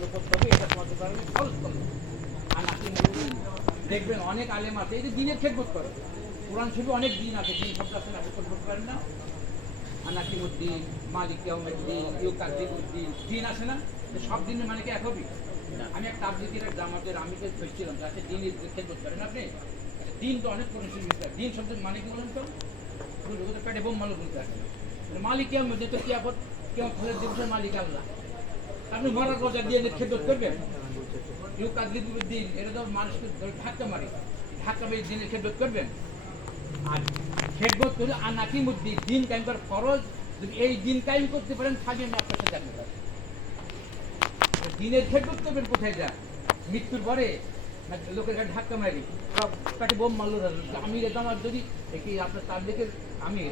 চালু করতে হবে এটা তোমাদের খরচ করবে আর নাকি দেখবেন অনেক আলেম আছে এই যে দিনের খেদমত করে কোরআন শরীফে অনেক দিন আছে দিন শব্দ আছে না? আনাকিমুদ্দিন মালিক ইয়াউমুদ্দিন দিন আছে না? সব দিনের মানে কি এক হবি? আমি একটা এক জামাতের আমি তো খুঁজছিলাম যে আচ্ছা দিন খেদমত করেন আপনি? আচ্ছা, দিন তো অনেক কোরআন শরীফ দিন শব্দের মানে কি বলেন তো? পেটে বোম মালু বলতে আসে মালিক ইয়াউমুদ্দিন তো কি আপদ কেউ ফলের দিবসের মালিক আল্লাহ। আপনি মরার কথা দিয়ে খেদমত করবেন? ইউকাদ্দিমুদ্দিন এটা তো মানুষকে ধাক্কা মারে। ধাক্কা মেরে দিনের খেদমত করবেন? আর খেদমত করে আর নাকিমুদ্দিন দিন কায়েম করার ফরজ। যদি এই দিন কায়েম করতে পারেন থাকবেন না আপনার সাথে আপনি দিনের খেদমত করবেন কোথায় যা? মৃত্যুর পরে? লোকের কাছে ধাক্কা মারি পেটে বোম মারলো আমি আমার যদি কি আপনার তার দিকে আমি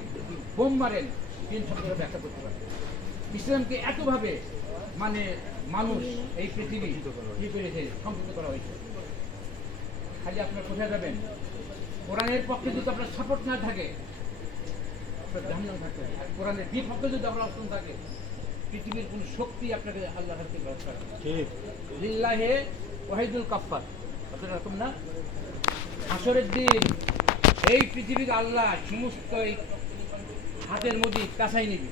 বোম মারেন দিন সম্পর্কে ব্যাখ্যা করতে পারেন ইসলামকে এতভাবে মানে মানুষ এই পৃথিবী কি করেছে সংযুক্ত করা হয়েছে। খালি আপনার কোথায় যাবেন? কোরআনের পক্ষে যদি আপনার সাপোর্ট না থাকে আপনার জাহান্নাম থাকবে আর কোরআনের বিপক্ষে যদি আপনার অবস্থান থাকে পৃথিবীর কোন শক্তি আপনাকে আল্লাহ হাতে ব্যবস্থা লিল্লাহে ওয়াহিদুল কাফার আপনার এরকম না? আসরের দিন এই পৃথিবীর আল্লাহ সমস্ত এই হাতের মধ্যে কাছাই নিবি।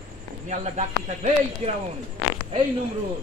আল্লাহ ডাকতে থাকবে এই কিরামন এই নমরুদ